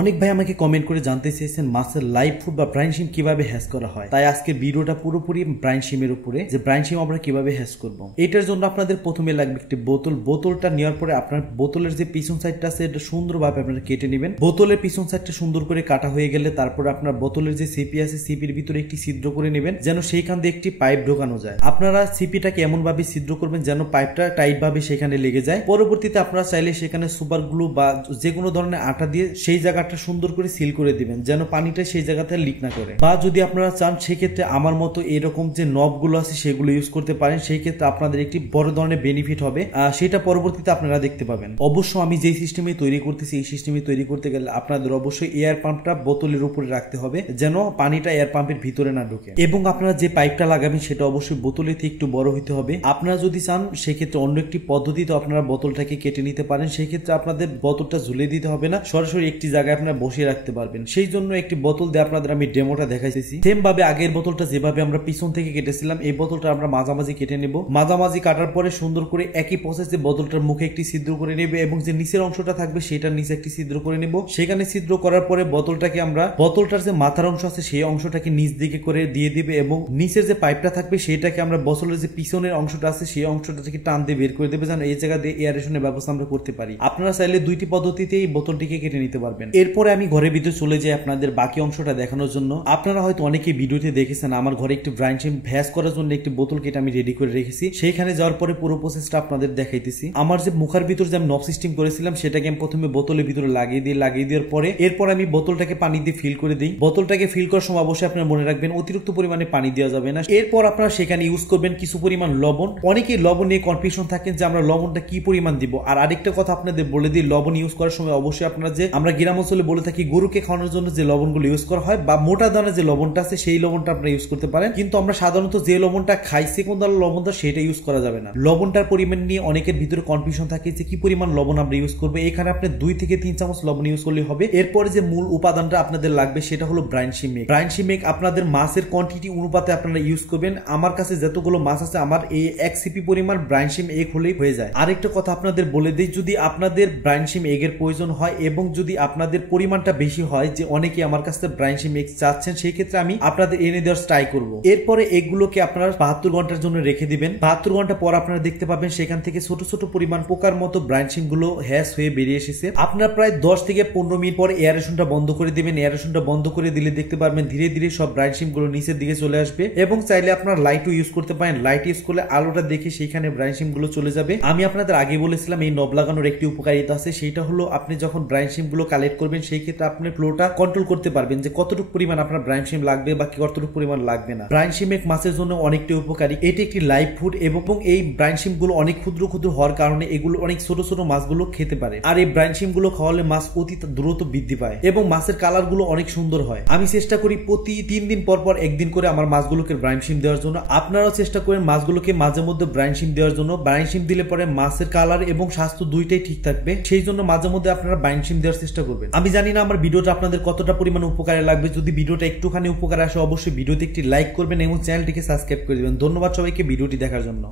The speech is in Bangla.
অনেক ভাই আমাকে কমেন্ট করে জানতে চেয়েছেন মাছের লাইভ ফুড বা ব্রাইন শিম কিভাবে হ্যাশ করা হয়। তাই আজকে ভিডিওটা পুরোপুরি ব্রাইন শিমের উপরে, যে ব্রাইন শিম আমরা কিভাবে হ্যাশ করব। এটার জন্য আপনাদের প্রথমে লাগবে একটি বোতল। বোতলটা নেওয়ার পরে আপনার বোতলের যে পিছন সাইডটা আছে এটা সুন্দরভাবে আপনারা কেটে নেবেন। বোতলের পিছন সাইডটা সুন্দর করে কাটা হয়ে গেলে তারপর আপনার বোতলের যে সিপি আছে সিপির ভিতরে একটি ছিদ্র করে নেবেন, যেন সেইখান দিয়ে একটি পাইপ ঢোকানো যায়। আপনারা সিপিটাকে এমন ভাবে ছিদ্র করবেন যেন পাইপটা টাইট ভাবে সেখানে লেগে যায়। পরবর্তীতে আপনারা চাইলে সেখানে সুপার গ্লু বা যে কোনো ধরনের আটা দিয়ে সেই জায়গাটা সুন্দর করে সিল করে দিবেন, যেন পানিটা সেই জায়গাতে লিক না করে। বা যদি আপনারা চান সেক্ষেত্রে আমার মতো এরকম যে নবগুলো আছে সেগুলো ইউজ করতে পারেন। সেই ক্ষেত্রে আপনাদের একটি বড় ধরনের বেনিফিট হবে, সেটা পরবর্তীতে আপনারা দেখতে পাবেন। অবশ্য আমি যেই সিস্টেমে তৈরি করতেছি এই সিস্টেমে তৈরি করতে গেলে আপনাদের অবশ্যই এয়ার পাম্পটা বোতলের উপরে রাখতে হবে, যেন পানিটা এয়ার পাম্পের ভিতরে না ঢোকে। এবং আপনারা যে পাইপটা লাগাবেন সেটা অবশ্যই বোতলের থেকে একটু বড় হইতে হবে। আপনারা যদি চান সেক্ষেত্রে অন্য একটি পদ্ধতিতে আপনারা বোতলটাকে কেটে নিতে পারেন। সেই ক্ষেত্রে আপনাদের বোতলটা ঝুলে দিতে হবে না, সরাসরি একটি জায়গায় আপনারা বসিয়ে রাখতে পারবেন। সেই জন্য একটি বোতল দিয়ে আপনাদের আমি ডেমোটা দেখাইতেছি। সেম ভাবে আগের বোতলটা যেভাবে আমরা পিছন থেকে কেটেছিলাম এই বোতলটা আমরা মাঝামাঝি কেটে নেব। মাঝামাঝি কাটার পরে সুন্দর করে একই প্রসেসে বোতলটার মুখে একটি ছিদ্র করে নেবে এবং যে নিচের অংশটা থাকবে সেটার নিচে একটি ছিদ্র করে নেব। সেখানে ছিদ্র করার পরে বোতলটাকে আমরা বোতলটার যে মাথার অংশ আছে সেই অংশটাকে নিচ দিকে করে দিয়ে দিবে এবং নিচের যে পাইপটা থাকবে সেটাকে আমরা বোতলের যে পিছনের অংশটা আছে সেই অংশটা থেকে টান দিয়ে বের করে দেবে, যেন এই জায়গা দিয়ে এয়ারেশনের ব্যবস্থা আমরা করতে পারি। আপনারা চাইলে দুইটি পদ্ধতিতে এই বোতলটিকে কেটে নিতে পারবেন। এরপরে আমি ঘরের ভিতরে চলে যাই আপনাদের বাকি অংশটা দেখানোর জন্য। আপনারা হয়তো অনেকে ভিডিওতে দেখেছেন আমার ঘরে একটি ব্রাইন শিম ভ্যাস করার জন্য একটি বোতল কেটে আমি রেডি করে রেখেছি। সেইখানে যাওয়ার পরে পুরো প্রসেসটা আপনাদের দেখাইতেছি। আমার যে মুখের ভিতর যে আমি নব সিস্টেম করেছিলাম সেটাকে আমি প্রথমে বোতলের ভিতরে লাগিয়ে দেওয়ার পরে এরপর আমি বোতলটাকে পানি দিয়ে ফিল করে দিই। বোতলটাকে ফিল করার সময় অবশ্যই আপনারা মনে রাখবেন অতিরিক্ত পরিমাণে পানি দেওয়া যাবে না। এরপর আপনারা সেখানে ইউজ করবেন কিছু পরিমাণ লবণ। অনেকেই লবণ নিয়ে কনফিউশন থাকেন যে আমরা লবণটা কি পরিমাণ দিব। আর আরেকটা কথা আপনাদের বলে দিই, লবণ ইউজ করার সময় অবশ্যই আপনারা যে আমরা গ্রাম অঞ্চলে বলে থাকি গরুকে খাওয়ানোর জন্য যে লবণগুলো ইউজ করা হয় বা মোটা দানা যে লবণটা আছে সেই লবণটা আপনারা ইউজ করতে পারেন। কিন্তু আমরা সাধারণত যে লবণটা খাই সেকেন্ডারি লবণটা সেটা ইউজ করা যাবে না। লবণটার পরিমাণ নিয়ে অনেকের ভিতরে কনফিউশন থাকে যে কি পরিমাণ লবণ আমরা ইউজ করবো। এখানে আপনি 2 থেকে 3 চামচ লবণ ইউজ করলে হবে। এরপরে যে মূল উপাদানটা আপনাদের লাগবে সেটা হলো ব্রাইন শিম মেক। ব্রাইন শিম মেক আপনাদের মাছের কোয়ান্টিটি অনুপাতে আপনারা ইউজ করবেন। আমার কাছে যতগুলো মাছ আছে আমার এই 1 সিপি পরিমাণ ব্রাইন শিম এগ হলেই হয়ে যায়। আরেকটা কথা আপনাদের বলে দিই, যদি আপনাদের ব্রাইন শিম এগের প্রয়োজন হয় এবং যদি আপনাদের পরিমাণটা বেশি হয়, যে অনেকে আমার কাছে ব্রাইন শিম এগ চাচ্ছেন, সেই ক্ষেত্রে আমি আপনাদের এনে দেওয়ার ট্রাই করবো। এরপরে এগুলোকে আপনারা 72 ঘন্টার জন্য রেখে দিবেন। 72 ঘন্টা পর আপনারা দেখতে পাবেন সেখান থেকে ছোট ছোট পরিমাণ পোকার মতো ব্রাইন শিম গুলো হ্যাশ হয়ে বেরিয়ে এসেছে। আপনারা প্রায় 10 থেকে 15 মিনিট পর এয়ারেশনটা বন্ধ করে দিবেন। এয়ারেশনটা বন্ধ করে দিলে দেখতে পারবেন ধীরে ধীরে সব ব্রাইন শিম গুলো নিচের দিকে চলে আসবে। এবং চাইলে আপনারা লাইটও ইউজ করতে পারেন। লাইট ইউজ করলে আলোটা দেখে সেইখানে ব্রাইন শিম গুলো চলে যাবে। আমি আপনাদের আগে বলেছিলাম এই নব লাগানোর একটি উপকারিতা আছে, সেটা হলো আপনি যখন ব্রাইন শিম গুলো কালেক্ট করবেন সেই ক্ষেত্রে আপনি ফ্লোটা কন্ট্রোল করতে পারবেন যে কতটুকু পরিমাণ আপনার ব্রাইন শিম লাগবে বা কতটুকু পরিমাণ লাগবে না। ব্রাইন শিম এক মাছের জন্য অনেকটা উপকারী। এটি একটি লাইভ ফুড এবং এই ব্রাইন শিম গুলো অনেক ক্ষুদ্র ক্ষুদ্র হওয়ার কারণে এগুলো অনেক ছোট ছোট মাছগুলো খেতে পারে। আর এই ব্রাইন শিম গুলো খাওয়ালে মাছ অতি দ্রুত বৃদ্ধি পায় এবং মাছের কালার গুলো অনেক সুন্দর হয়। আমি চেষ্টা করি প্রতি 3 দিন পর পর একদিন করে আমার মাছগুলোকে ব্রাইন শিম দেওয়ার জন্য। আপনারাও চেষ্টা করেন মাছগুলোকে মাঝে মধ্যে ব্রাইন শিম দেওয়ার জন্য। ব্রাইন শিম দিলে পরে মাছের কালার এবং স্বাস্থ্য দুইটাই ঠিক থাকবে। সেই জন্য মাঝে মধ্যে আপনারা ব্রাইন শিম দেওয়ার চেষ্টা করবেন। আমি জানি না আমার ভিডিওটা আপনাদের কতটা পরিমাণ উপকারে লাগবে। যদি ভিডিওটা একটুখানি উপকারে আসে অবশ্যই ভিডিওতে একটি লাইক করবেন এবং চ্যানেলটিকে সাবস্ক্রাইব করে দিবেন। ধন্যবাদ সবাইকে ভিডিওটি দেখার জন্য।